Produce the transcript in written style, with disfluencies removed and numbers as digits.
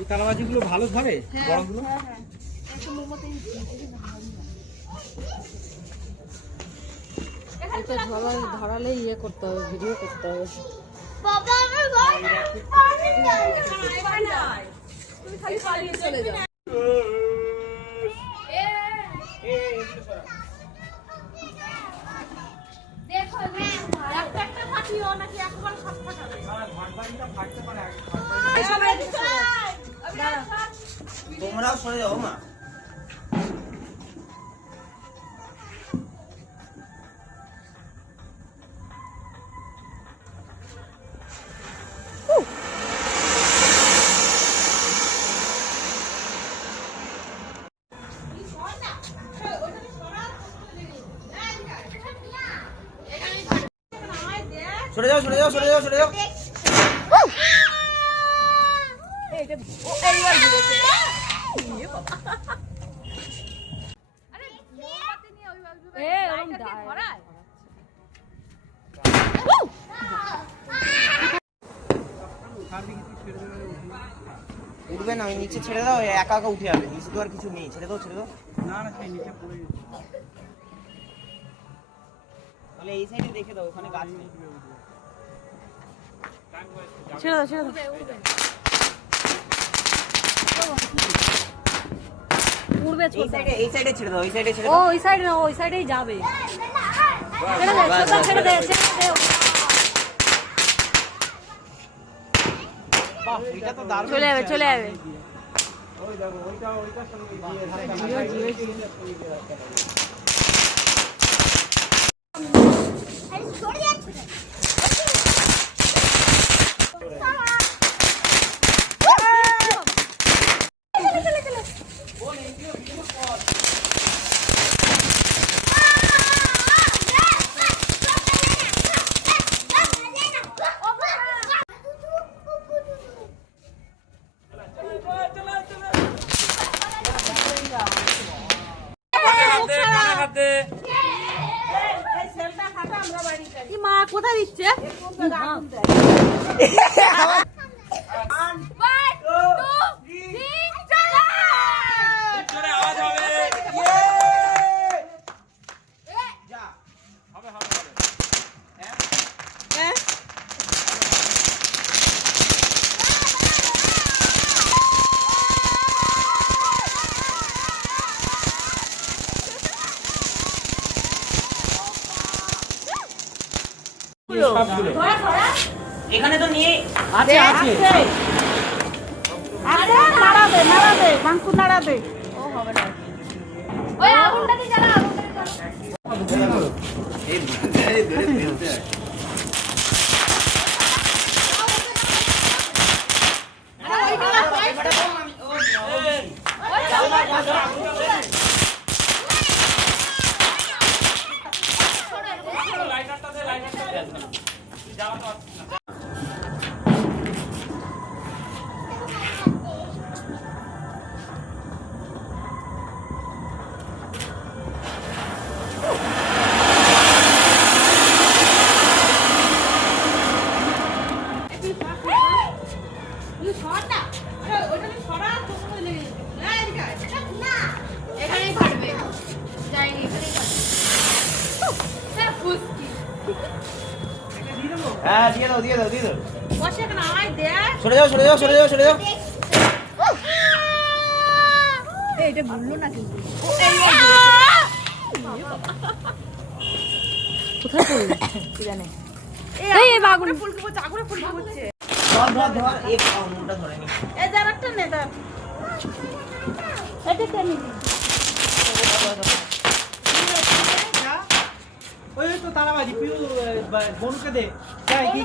এই তালাবাজিগুলো ভালো ধরে বড়গুলো। এটা ধরালে ইয়ে করতে হবে, ভিডিও করতে হবে। চলে যাও। তোমরাও সরে যাও মা। সরে যাও সরে যাও সরে যাও সরে যাও। উঠবে না, ওই নিচে ছেড়ে দাও, একা একা উঠে যাবে, নিচে তো আর কিছু নেই, ছেড়ে দাও ছেড়ে দাও। না না সেই নিচে পড়ে তাহলে এই সাইডে দেখে দাও, ওখানে গাছ নেই। ছেড়ে দাও ছেড়ে দাও। উড়বে এই সাইডে, এই সাইডে ছেড়ে দাও, এই সাইডে ছেড়ে ও দাও। ওই সাইডে না, ওই সাইডেই যাবে। ছেড়ে দে ছোটা, ছেড়ে দে ছেড়ে দে। বাহ, এটা তো দারুণ। চলে যাবে চলে যাবে। ওই দেখো ওইটার সঙ্গে মা কোথায় দিচ্ছে? এখানে তো নিয়ে আছে আছে। আরে নাড়াবে নাড়াবে ভাঙকুর নাড়াবে। ও হবে না। ওই আগুনটাকে জ্বালা, আগুনটাকে জ্বালা। এই ধরে ফেলতে হয়। হ্যাঁ দিয়ে দাও দিয়ে দাও দিয়ে দাও। সরে যাও সরে যাও সরে যাও সরে যাও। এটা ভুললো না কিন্তু। কোথায় পড়লো কি জানে। এই আগুনে ফুলকি পড়ছে, আগুনে ফুলকি পড়ছে। ধর ধর ধর, এই মুন্ডা ধরে নি। এই জারাটা নে দাও। এটা টেনে দি। ওই তো তালাবাজি পিউ বনুকে দে। যাই কি